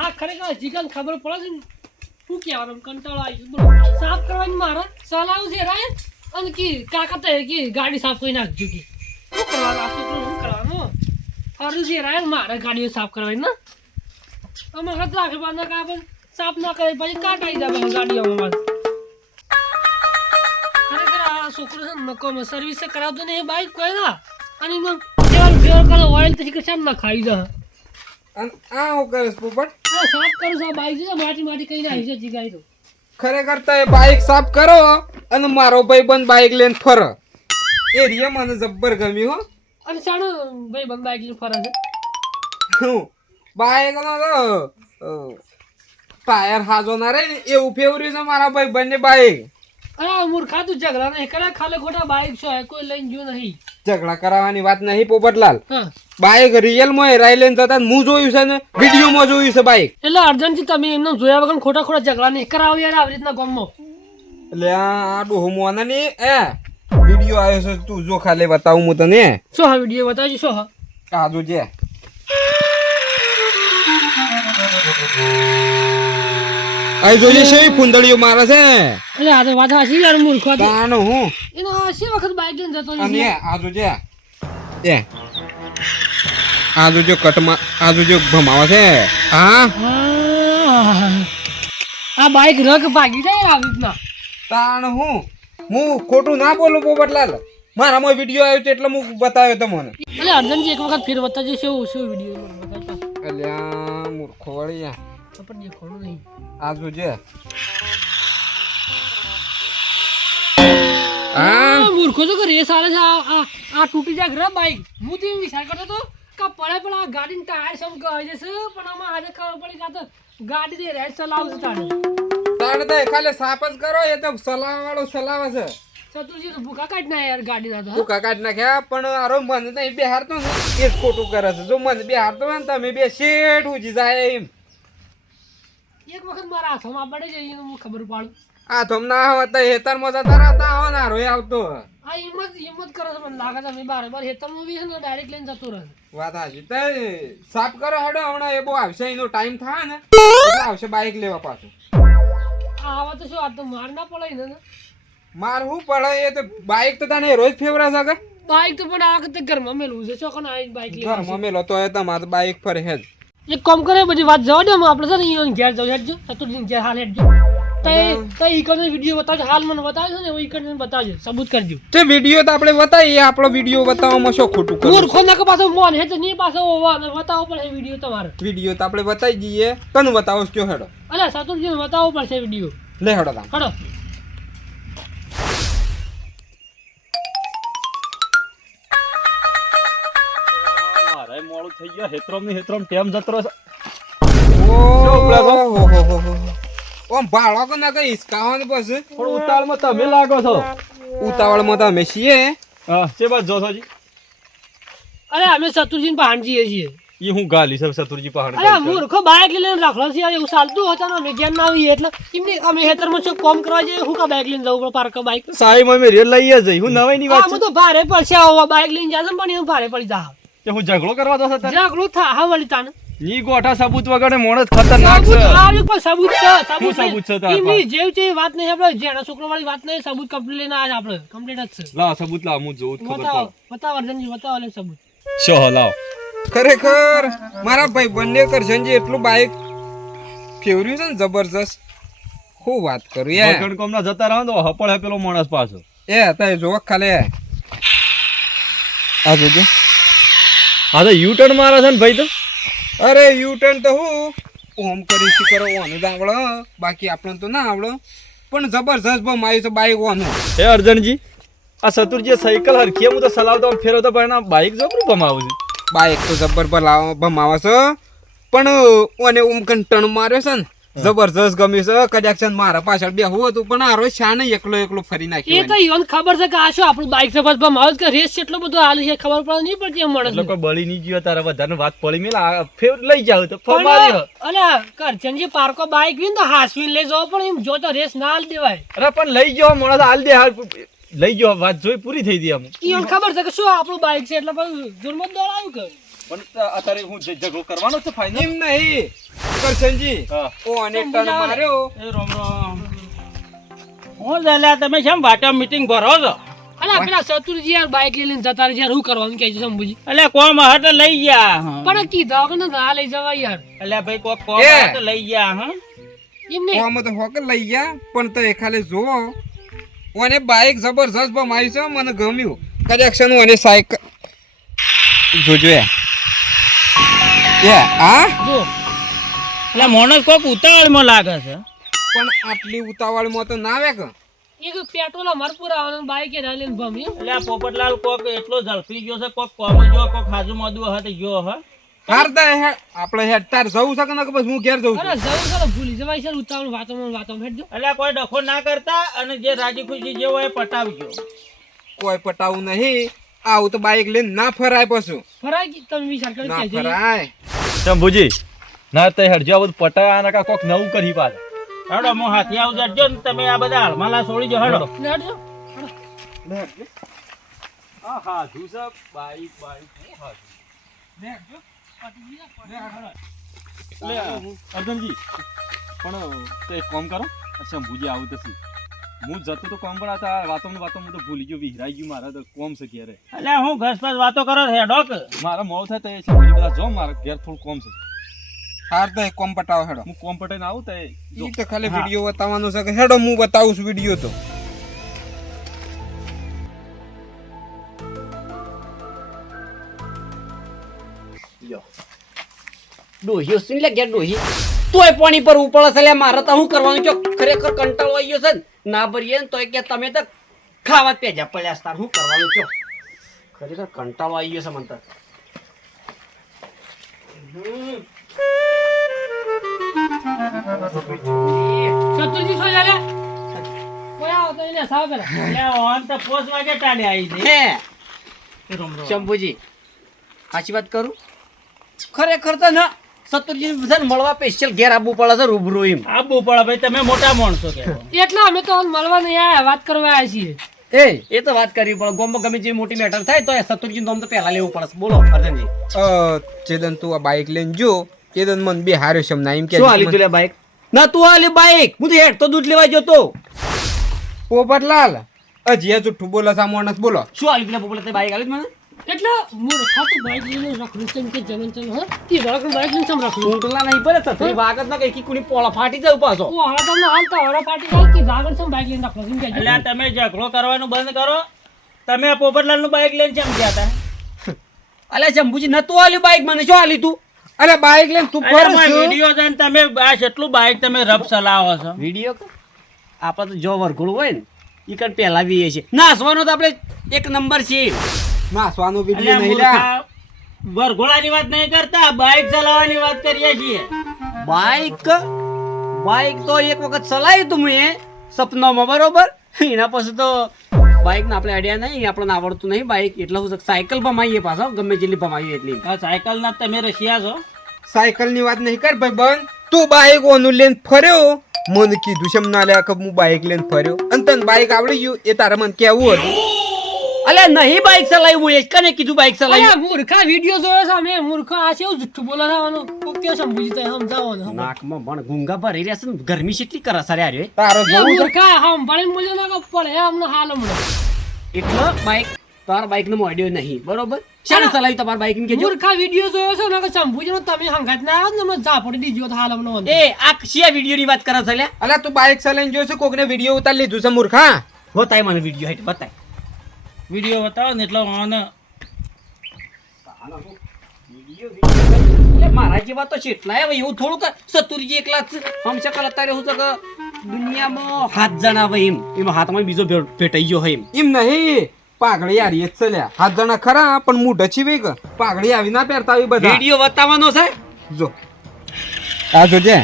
આ ખરેખર જીગન ખબર પડે છે ને શું કહેવાનું કંટાળો આવી ગયો બોલો સાફ કરવાની મારે ચલાવું છે રાય અને કે કાકા તો કે ગાડી સાફ કરી નાખજો કે શું કરવાનું આ છોકરો શું કરવાનું ફરું છે રાય મારે ગાડીઓ સાફ કરવાની ને અમે હાથ રાખે બાંધા કા પણ સાફ ના કરે પછી કાટાઈ જાય ગાડીઓમાં ખરેખર આ છોકરો છે નકોમ સર્વિસ કરાવતો ને એ બાઈક કોઈ ના અને એમાં ફેર કરો ઓઇલ તો શીખે ના ખાઈ જાય અને આ હું કરીશ પોપટ સાફ કરું છું બાઈક છે માટી કઈ નાખી છે જીગાઈ તો ખરેખર તો એ બાઈક સાફ કરો અને મારો ભાઈ બંધ બાઈક લઈને ફરે એ રિયા મને જબ્બર ગમ્યું હો અને સાણો ભાઈ બંધ બાઈક લઈને ફરે છે બાઈક નો ટાયર હાજો ના રે ને એવું ફેવર્યું છે મારા ભાઈ બંને બાઈક અરે મૂર્ખા તું ઝઘડા નહીં કરે ખાલી ખોટા બાઈક છો કોઈ લઈને જો નહીં ઝઘડા કરાવવાની વાત નહીં પોપટલાલ હા બાઈક રિયલ માં રાઈ લઈને જતા હું જોયું છે ને વિડીયો માં જોયું છે બાઈક એટલે અર્જનજી તમે એમને જોયા વગર ખોટા ઝઘડા નહીં કરાવો યાર આવી રીતના ગામમાં એટલે આ ડોહમો ને એ વિડીયો આવ્યો છે તું જો ખાલી બતાવું હું તને શું હા વિડીયો બતાવજો શું હા આ જોજે આ જોજે છે ફુંદડીઓ મારે છે એટલે આ તો વાત હાચી યાર મૂર્ખા તો તાનો હું એનો આશી વખત બાઈક લઈને જતો અને આ જોજે એ આ જોજો કટમાં આ જોજો ભમાવા છે હા આ બાઈક રગ ભાગી જાય આવી રીતના તાણ હું ખોટું ના બોલું પોપટલાલ મારામાં વિડીયો આવ્યો છે એટલે હું બતાવ્યો તમને એટલે અર્જનજી એક વખત ફેર બતાવજો શું વિડીયો બતાવજો અલ્યા મૂર્ખો વળી આપણને દેખાણું નહીં આ જોજે હા મૂર્ખો તો રેસ આલે છે આ તૂટી જાય ઘરે બાઈક હું તો એવું વિચાર કરતો હતો કે પડે પણ આ ગાડીનું ટાયર સમ ગઈ જશે પણ આમાં આજે ખબર પડી કે આ તો ગાડી દે રેસ ચલાવશે તાણે તો ખાલી સાફ જ કરો એ તો સલાવા વાળો સલાવે છે ચતુરજી તો ભૂકા કાઢ ના યાર ગાડી ના તો તું કાકા જ નાખ્યા પણ આરો મન નહીં બેહારતો ને એ જ ખોટું કરે છે જો મન બેહારતો હોય ને તમે બે શેઠ ઉજી જાય એમ એક વખત મારા હાથમાં પડે છે એને હું ખબર પાડું આ તમ ના હતા હેતરમાં જતા રહેતા આવો ના રોય આવતો આ હિંમત કરો છો મને લાગે છે બાર હેતરમાં બી છે ને ડાયરેક્ટ લઈને જતો રહે વાત હાજી તે સાફ કરો હડો હમણાં એ બહુ આવશે એનો ટાઈમ થાય ને એટલે આવશે બાઈક લેવા પાછું આવા તો શું આ તો માર ના પડે ને માર શું પડે એ તો બાઈક તો તને રોજ ફેવરા છે કે બાઈક તો પણ આ વખતે ઘરમાં મેલું છે ચોકન આવીને બાઈક લેવા ઘરમાં મેલો તો એ તમારે બાઈક ફરે હેજ એક કામ કરે બધી વાત જવા દે આપણે છે ને અહીંયા ઘેર જવું હેડજો ચતુર્જી ઘેર હાલ હેડજો તો ઈ કને વિડીયો બતાવજો હાલ મને બતાવજો ને ઈ કને બતાવજો સબૂત કરજો તે વિડીયો તો આપણે બતાવીએ આપણો વિડીયો બતાવવામાં શું ખોટું કરું મૂર્ખો ના કે પાછો મોન હે તો ની પાછો ઓવા ને બતાવો પડે વિડીયો તમારે વિડીયો તો આપણે બતાવી દઈએ તને બતાવો કયો હેડો અલ્યા ચતુર્જી બતાવવો પડશે વિડીયો લે હેડો તામ હેડો મારે મોડું થઈ ગયો હેત્રોમ ટેમ જતરો છે ઓમ ભાળો કે ના કઈ હિસકાવાનું પછી થોડું ઉતાવળમાં તમે લાગો છો ઉતાવળમાં તો અમે છીએ હા છે બાદ જો છોજી અરે અમે ચતુર્જી પહાણ જઈએ છીએ એ હું ગાલી છે સતુરજી પહાડ અરે મૂર્ખો બાઈક લઈને રાખલો છે એવું ચાલતું હતા ને અમે જ્ઞાન ના આવીએ એટલે એમને અમે હેતરમાં શું કોમ કરવા જઈએ હું કા બાઈક લઈને જવું પડે પાર્ક બાઈક સાઈ માં મેં રેલ લઈએ જઈ હું નવાઈ ની વાત હું તો ભારે પડશે આવો બાઈક લઈને જાશે પણ એવું ભારે પડી જા કે હું ઝઘડો કરવા દો સર ઝઘડો થા હા વળી તાને ની ગોઠા સબૂત વગર મોણસ ખતરનાક છે આવી પણ સબૂત છે શું સબૂત છે તારા એમની જેવ છે એ વાત નહીં આપણે જેના છોકરો વાળી વાત નહીં સબૂત કમ્પ્લીટ લઈને આજ આપણે કમ્પ્લીટ જ છે લા સબૂત લા હું જોઉં ખબર બતાવો પડે બતાવો અર્જનજી બતાવો લે સબૂત શો લાવ ખરેખર મારા ભાઈ બંને કરશનજી એટલું બાઈક ફેવર્યું છે ને જબરજસ્ત હું વાત કરું યાર વગણ કોમ ના જતા રહો તો હપળ હે પેલો માણસ પાછો એ હતા જો ખાલે આ જોજો હા તો યુ ટર્ન મારે છે ને ભાઈ તો અરે યુ ટર્ન તો હું ઓમ કરી શું કરો ઓનું જ આવડે બાકી આપણને તો ના આવડે પણ જબરજસ્ત મારી છે બાઈક ઓનું હે અર્જનજી આ સતુરજી સાયકલ હરખી હું તો ચલાવતો ફેરવતો પણ આ બાઈક જબરું ભમાવું છે બાઈક તો જબર ભમાવે છે પણ ઓને ઓમ ટર્ન માર્યો છે ને જબરજસ્ત ગમ્યું છે કદાચ છે મારા પાછળ બેહવું હતું પણ આ રોજ શાને એકલો ફરી એ નાખ્યો તો ઈવન ખબર છે કે આ શું આપણું બાઈક છે બસ માઉસ કે રેસ એટલો બધો હાલ છે ખબર પડે નહીં પડતી એમ મળે લોકો બળી નહીં ગયો તારા બધાને વાત પડી મેલા ફેર લઈ જાવ તો ફમારી અલે કરચનજી પાર્કો બાઈક વિન તો હાસવીન લઈ જવો પણ એમ જો તો રેસ ના હાલ દેવાય અરે પણ લઈ ગયો મોણસ હાલ દે હાલ લઈ ગયો વાત જોઈ પૂરી થઈ ગઈ આમ ઈવન ખબર છે કે શું આપણું બાઈક છે એટલે પછી જુર્મત દોડાયું કે પણ અત્યારે હું ઝઘડો કરવાનો છે ફાઇનલ એમ નહીં કરશનજી હા. ઓને ટર્ન માર્યો એ રોમ રોમ હું ઝાલ્યા તમે શેમ વાટા મીટિંગ ભરો છો અલા પેલા ચતુરજી યાર બાઈક લઈને જતા રહે યાર, શું કરવાનું કે છે શંભુજી? એટલે કોમ હટ લઈ ગયા પણ કીધા વગર ના લઈ જવા યાર. એટલે ભાઈ કોમ એ. હટ લઈ ગયા હા એમ નહીં. ઓમાં તો હોકે લઈ ગયા પણ તો એ ખાલી જોવો ઓને બાઈક જબરજસ્ત બમાવી છે, મને ગમ્યું કનેક્શન ઓને સાયકલ જોજો એ આ જો એટલે મોણસ કોક ઉતાવળમાં લાગે છે પણ આટલી ઉતાવળમાં તો ના આવે કે એક પેટ્રોલ અમાર પુરાવાનું બાઈક એ લઈને ભમ્યું. એટલે આ પોપટલાલ કોક એટલો ઝડપી ગયો છે કોક કોમ જો કોક હાજુ મોદું હત ગયો હ હારતા હે આપણે હેડ તાર જવું છે કે ના કે બસ હું ઘેર જઉં અરે છું જવું ચાલો ભૂલી જવાય છે ઉતાવળ વાતોમાં હેડજો. એટલે કોઈ ડખો ના કરતા અને જે રાજી ખુશી જે હોય એ પટાવજો કોઈ પટાવું નહીં, આવું તો બાઈક લઈને ના ફરાય પાછું, ફરાય કે તમે વિચાર કરી ના કે જઈએ. ફરાય. શંભુજી ના તે હરજો બધું પટાયા ના કોક નવું કરી પાછ હેડો મો હાથી આવ જજો ને તમે આ બધા હાલમાલા છોડી જો હેડો ને હેડજો. હા હા જુસબ બાઈક અર્જુનજી પણ તો એક કામ કરો શંભુજી આવું તો હું જતો તો કોમ પર હતા વાતો હું તો ભૂલી ગયો વિહરાઈ ગયું મારા તો કોમ છે ઘેરે એટલે હું ઘસપાસ વાતો કરો હેડો કે મારા મોડું થાય તો એ શંભુજી બધા જો મારા ઘેર થોડું કોમ છે હાર તો એક કોમ પટાવો હેડો. હું કોમ પટાઈને આવું તો ઈ તો ખાલી વિડીયો બતાવવાનો છે કે હેડો હું બતાવું છું વિડીયો તો ડોહીઓ સુન લે ગયા ડોહી તોય પાણી પર ઉપળે છે લે મારે તો શું કરવાનું કે ખરેખર કંટાળો આવી ગયો છે ને ના ભરીએ ને તોય કે તમે તો ખાવા જ પેજા પડ્યા છે તાર શું કરવાનું કયો ખરેખર કંટાળો આવી ગયો છે મને તો ચતુરજી શું ચાલે? કોઈ આવો તો એને સાવ પેલા. એટલે ઓન તો પોસ વાગે ટાળે આવી દે હે રોમ રોમ શંભુજી સાચી વાત કરું ખરેખર તો ના સતુરજી બધાને મળવા સ્પેશિયલ ઘેર આવવું પડે છે રૂબરૂ એમ આબુ પડે ભાઈ તમે મોટા માણસો કે એટલે અમે તો મળવા નહીં આયા, વાત કરવા આવ્યા છીએ. એ તો વાત કરવી પડે ગોમમાં ગમે જે મોટી મેટર થાય તો એ સતુરજી નામ તો પહેલા લેવું પડે બોલો અર્જનજી ચેદન તું આ બાઈક લઈને જો ચેદન મન બે હાર્યો છે એમ કે શું હાલી તું લે બાઈક ના તું હાલી બાઈક હું તો હેડ તો દૂધ લેવા જતો પોપટલાલ હજી આ જુઠ્ઠું બોલો છે આ માણસ બોલો શું હાલી તું બોલે તે બાઈક હાલી મને એટલે મૂર્ખા તું બાઈક લઈને રખડું છે એમ કે જનન ચલ હા તે બાઈક લઈને સમ રખડું. ઊંટલા નહીં પડે સતરી વાગત ના કઈ કુની પોળા ફાટી જાવ પાછો ઓ હળા તમને હાલતા હળા પાટી જાય કે જાગણ સમ બાઈક લઈને રખડું એમ કે એટલે આ તમે ઝઘડો કરવાનું બંધ કરો તમે આ પોપટલાલ નું બાઈક લઈને કેમ ગયા હતા અલે શંભુજી નતું હાલી બાઈક મને શું હાલી તું અરે બાઈક લઈને તું ફરસ વિડીયો છે ને તમે આ કેટલું બાઈક તમે રફ ચલાવો છો વિડીયો આપણે તો જો વરઘોડું હોય ને ઈ કણ પહેલા વીએ છે નાસવાનો તો આપણે એક નંબર છે નાસવાનો એટલે વિડીયો નહીં લ્યા. મૂર્ખા વરઘોડાની વાત નહીં કરતા બાઈક ચલાવવાની વાત કરીએ છીએ બાઈક તો એક વખત ચલાવ્યું તું મેં સપનામાં બરોબર એના પછી તો બાઈક ને આપણે આઈડિયા નહીં આપણને આવડતું નહીં બાઈક એટલે હું સાયકલ ભમાઈએ પાછો ગમે જેટલી ભમાઈએ એટલી આ સાયકલ ના તમે રશિયા છો સાયકલ ની વાત નહીં કર ભાઈ બંધ તું બાઈક ઓનું લઈને ફર્યો મને કીધું છે ના લ્યા કે હું બાઈક લઈને ફર્યો અને તને બાઈક આવડી ગયું એ તારે મને કેવું હતું અલે નહીં બાઈક ચલાવ્યું હું એક ને કીધું બાઈક ચલાવ્યું અરે મૂર્ખા વિડિયો જોયો છે અમે મૂર્ખા આ કેવું જુઠ્ઠું બોલે છે આનો કોકે સમજી તો સમજાવવાનું. નાકમાં પણ ગુંગા ભરી રહ્યા છે ને ગરમી કેટલી કરે સરે આર્યો તારો એ જવું છે મૂર્ખા હમ ભણીને મજો ના પડે અમને હાલ હમણાં. એટલે બાઈક તાર બાઈક નો મોડ્યો નહીં બરોબર શાને ચલાવી તમાર બાઈક ને કેજો મૂર્ખા વિડિયો જોયો છે ને કે શંભુજીનો તમે હંગાત ના આવ્યો ને જા પડી દીજો તો હાલ હમણાં એ આ શિયા વિડિયો ની વાત કરે છે લે અલા તું બાઈક ચલાવીને જોઈશું કોકને વિડીયો ઉતાર લીધું છે મૂર્ખા બતાય મને વિડિયો હેઠ બતાય વિડીયો બતાવો ને એટલે આને એટલે મારા જેવા તો કેટલાય હવે એવું થોડું કે સતુરજી એકલા જ હમ શકલ અત્યારે હું તો કે દુનિયામાં 7 જણા હોય એમાં હાથમાં બીજો ભેટાઈ ગયો હોય એમ નહીં પાઘડી યારી જ ચલ્યા 7 જણા ખરા પણ મૂઢ છીવી કે પાઘડી આવી ના પહેરતા આવી બધા વિડિયો બતાવવાનો છે જો આ જોજે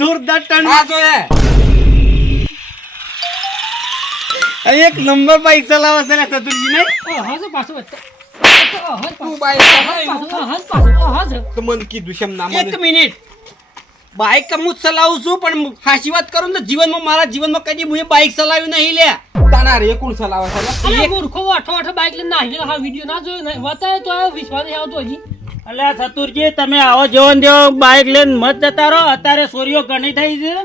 જોરદાર ટર્ન આ જોજે એક નંબર બાઈક ચલાવે છે સતુરજી ને હા છે પાછો તું બાઈક ચલાવી પાછો તો મને કીધું છે એમ ના મને એક મિનિટ બાઈક તો હું જ ચલાવું છું પણ હાચી વાત કરું ને જીવનમાં મારા જીવનમાં કદી હું બાઈક ચલાવ્યું નહીં લે. તાના રે કોણ ચલાવે છે અરે મૂર્ખો વાઠો બાઈક લઈને નાખી હા વિડીયો ના જોયો ને બતાવે તો આ વિશ્વાસ નહીં આવતો હજી. અલ્યા ચતુરજી તમે આવો જેવો ને તેવો બાઈક લઈને મત જતા રહો. અત્યારે સોરીઓ ઘણી થઈ છે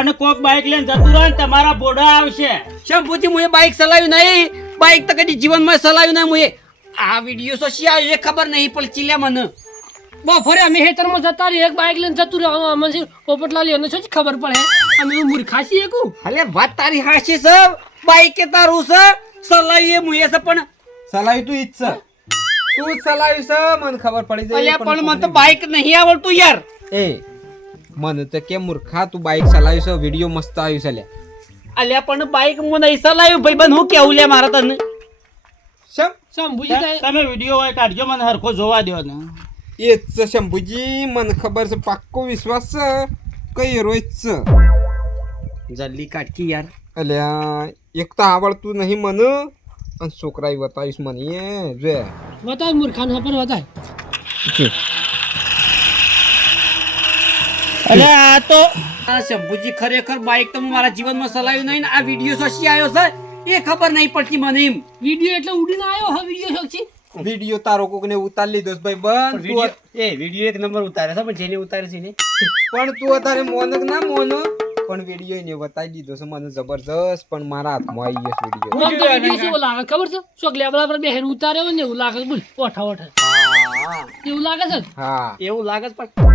અને કોક બાઈક લઈને જતું રહે ને તમારા બોડા આવશે. શંભુજી હું બાઈક ચલાવ્યું નહીં. બાઈક તો કદી જીવનમાં ચલાવ્યું નહીં હું. આ વિડીયો તો શી આવ્યો એ ખબર નહીં પણ ચીલ્યા મને. બપોરે અમે હેતરમાં જતા રહી એક બાઈક લઈને જતું રહેવાનું અમને શું પોપટલાલ એને શું જ ખબર પડે અમે તો મૂર્ખા છીએ કુ. અલે વાત તારી હાચી છે. બાઈક એ તારું છે ચલાવીએ હું એ છે પણ ચલાવી તું ઈચ્છ તું જ ચલાવી છે મને ખબર પડી જાય. અલ્યા પણ મને તો બાઈક નહીં આવડતું યાર. એ મને તો કે મૂર્ખા તું બાઈક ચલાવી છે વિડીયો મસ્ત આવ્યું છે લે. અલ્યા પણ બાઈક હું નહીં ચલાવ્યું ભાઈબંધ હું કેવું લે મારે તને. શમ શંભુજી તમે વિડીયો હોય કાઢજો મને હરખો જોવા દો ને. એ જ છે શંભુજી મને ખબર છે પાક્કો વિશ્વાસ છે કઈ રોજ છે. જલ્દી કાઢકી યાર. અલ્યા એક તો આવડતું નહીં મને અને છોકરાએ બતાવીશ મને એ જે બતાવ મૂર્ખાને ખબર બતાય. અરે આ તો આ શંભુજી ખરેખર બાઈક તો હું મારા જીવનમાં ચલાવ્યું નહીં ને આ વિડીયો શી આવ્યો છે એ ખબર નહીં પડતી મને એમ. વિડીયો એટલે ઉડીને આવ્યો હા વિડીયો શોખી. વિડીયો તારો કોકને ઉતારી લીધો છે ભાઈ બંધ વિડીયો એક નંબર ઉતારે છે પણ જેને ઉતારે છે ને પણ તું અત્યારે મોન કે ના મોન પણ વિડીયો ને બતાવી દીધો છે મને જબરજસ્ત પણ મારા હાથમાં આવી ગયો વિડીયો. મને તો વિડીયો કેવો લાગે ખબર છે ચોકલી બરાબર બેહેન ઉતાર્યો ને એવું લાગે બોલ ઓઠા એવું લાગે છે. હા એવું લાગે છે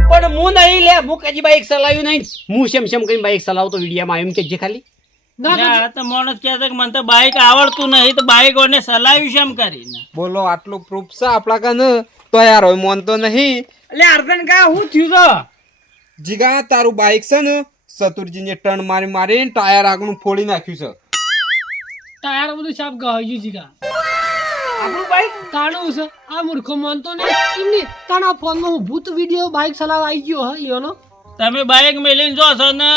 પણ હું નહીં લે હું કદી બાઈક ચલાવ્યું નહીં. હું શેમ કરીને બાઈક ચલાવતો વિડીયોમાં આવ્યું કે જે ખાલી ના આ તો માણસ કહે છે કે મને તો બાઈક આવડતું નહીં તો બાઈક ઓને ચલાવ્યું છે એમ કરીને. બોલો આટલો પ્રૂફ છે આપણા કને તો યાર હવે મોન તો નહીં. એટલે અર્જન કા હું થયું છે જીગા તારું બાઈક છે ને ચતુરજીને ટર્ન મારીને ટાયર આગળનું ફોડી નાખ્યું છે. ટાયર બધું સાફ ગયું જીગા આપણું બાઈક તાણું છે આ મૂર્ખો માનતો નહીં એમની તાણા ફોનમાં હું ભૂત વિડીયો બાઈક ચલાવવા આવી ગયો હા ઈયોનો. તમે બાઈક મેલીને જો છો ને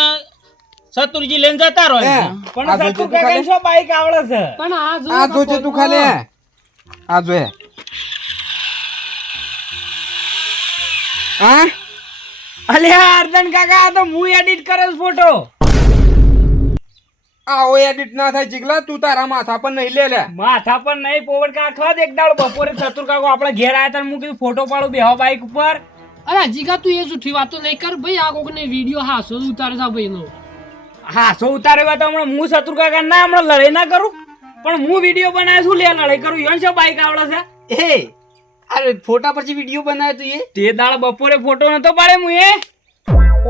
ચતુરજી લઈને જતા રહો હે, પણ આ જોજે ચતુર તું ખાલી. કાકાને શું બાઈક આવડે છે. પણ આ જોજે તું ખાલી આ જો હા અલ્યા અર્જન કાકા આ તો હું એડિટ કરેલ ફોટો. આવો એડિટ ના થાય જીગલા તું તારા માથા પર નહીં લે લે. માથા પર નહીં પોવડ કાખવા એક દાડો બપોરે ચતુર કાકો આપણા ઘેર આયા તા હું કીધું ફોટો પાડું બેહો બાઈક ઉપર. અરે જીગા તું એ જૂઠી વાતો નહીં કર ભાઈ આ કોકને વિડીયો હાસો ઉતારે છે ભાઈ નો. હા સો ઉતાર્યો તો હમણાં હું ચતુર કાકા ના હમણાં લડાઈ ના કરું પણ હું વિડીયો બનાવ્યો છું લે લડાઈ કરું યો શું બાઈક આવડે છે. એ અરે ફોટા પછી વિડીયો બનાવ્યો તું એ તે દાડ બપોરે ફોટો નતો પાડે હું એ.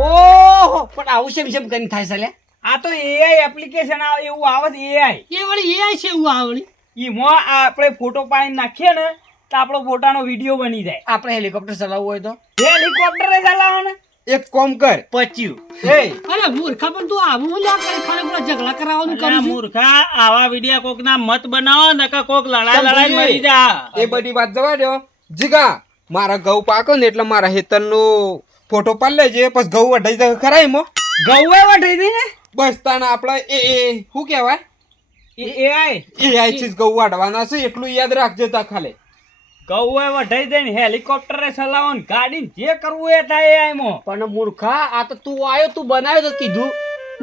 ઓહો પણ આવું શેમ કરીને થાય છે લે. આ તો એઆઈ એપ્લિકેશન એવું આવે છે એઆઈ. એ વળી એ છે એવું આ વળી ઈમાં આપણે ફોટો પાડીને નાખીએ ને તો આપણો ફોટાનો વિડીયો બની જાય. આપણે હેલિકોપ્ટર ચલાવવું હોય તો હેલિકોપ્ટર ચલાવો ને એક કામ કર પચ્યું. એ અરે મૂર્ખા પણ તું આવું લ્યા કરે ખાલી ઝઘડા કરાવવાનું અલ્યા કરું છું. મૂર્ખા આવા વિડીયો કોક ના મત બનાવો ને કે કોક લડાઈ મરી જા. એ બધી વાત જવા દો જીગા મારા ઘઉં પાકો ને એટલે મારા હેતરનો ફોટો પાડી લેજે પછી ઘઉં વઢાઈ જાય ખરા એમાં ગૌએ વઢાઈ દી ને બસ તાના આપડે એ શું કહેવાય એઆઈ એ આઈ ઘઉં વાઢવાના છે એટલું યાદ રાખજે તા ખાલી. ગૌએ વઢાઈ દે ને હેલિકોપ્ટરે ચલાવો ને ગાડી જે કરવું એ થાય એઆઈ માં. પણ મૂર્ખા આ તો તું આવ્યો તું બનાવ્યો તો કીધું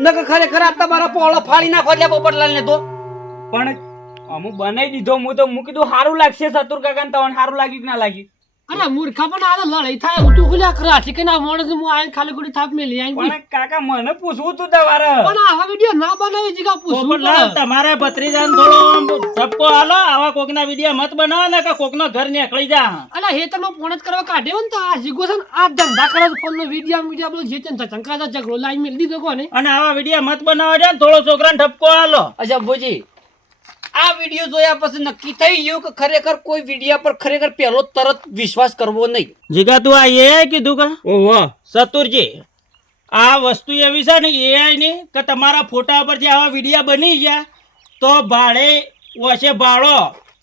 નકર ખરેખર આ તમારા પોળો ફાડી નાખો એટલે પોપટલાલ ને તો. પણ અમુક બનાવી દીધો હું તો મૂકી દઉં સારું લાગશે ચતુર કાકા ને તમને સારું લાગ્યું કે ના લાગ્યું. અરે મૂર્ખા પણ આ તો લડાઈ થાય તું ખુલ્યા ખરા છે કે ના માણસ હું આ ખાલી ખોટી થાપ મેલી આઈ પણ કાકા મને પૂછવું તું તમારે. પણ આવા વિડીયો ના બનાવી જીગા પૂછવું પોપટલાલ પડે. તમારે ભત્રીજાને થોડો ઠપકો હાલો આવા કોકના વિડીયો મત બનાવો ને કે કોકનો ઘર નીકળી જા. અલા હેતરનો ફોન જ કરવા કાઢ્યો ને તો આ જીગો છે ને આ ધંધા કરે છે ફોનનો વિડીયો બધું જે છે ચંકા ઝઘડો લાઈન મેલી દીધો કોને. અને આવા વિડીયો મત બનાવો છે ને થોડો છોકરાને ઠપકો હાલો. અચ્છા ભોજી આ વિડીયો જોયા પછી નક્કી થઈ ગયું કે ખરેખર કોઈ વિડીયો પર ખરેખર પહેલો તરત વિશ્વાસ કરવો નહીં. જીગા તું આ એઆઈ કીધું કે ઓહો સતુરજી આ વસ્તુ એવી છે ને એઆઈ ની કે તમારા ફોટા પરથી આવા વિડીયો બની ગયા તો ભાડે ઓછે ભાડો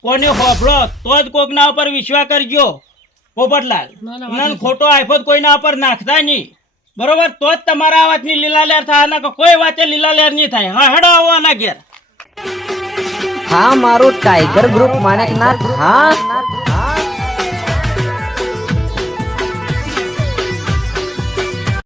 કોને હોફળો તો જ કોકના ઉપર વિશ્વાસ કરજો પોપટલાલ. ના, ના, ના ખોટો આઈફોન કોઈના ઉપર નાખતા નહીં બરોબર તો જ તમારા આ વાતની લીલા લહેર થાય ના કે કોઈ વાતે લીલા લહેર નહીં થાય. હા હેડો આવવાના ઘેર. હા મારું ટાઈગર ગ્રુપ માણેકનાથ હા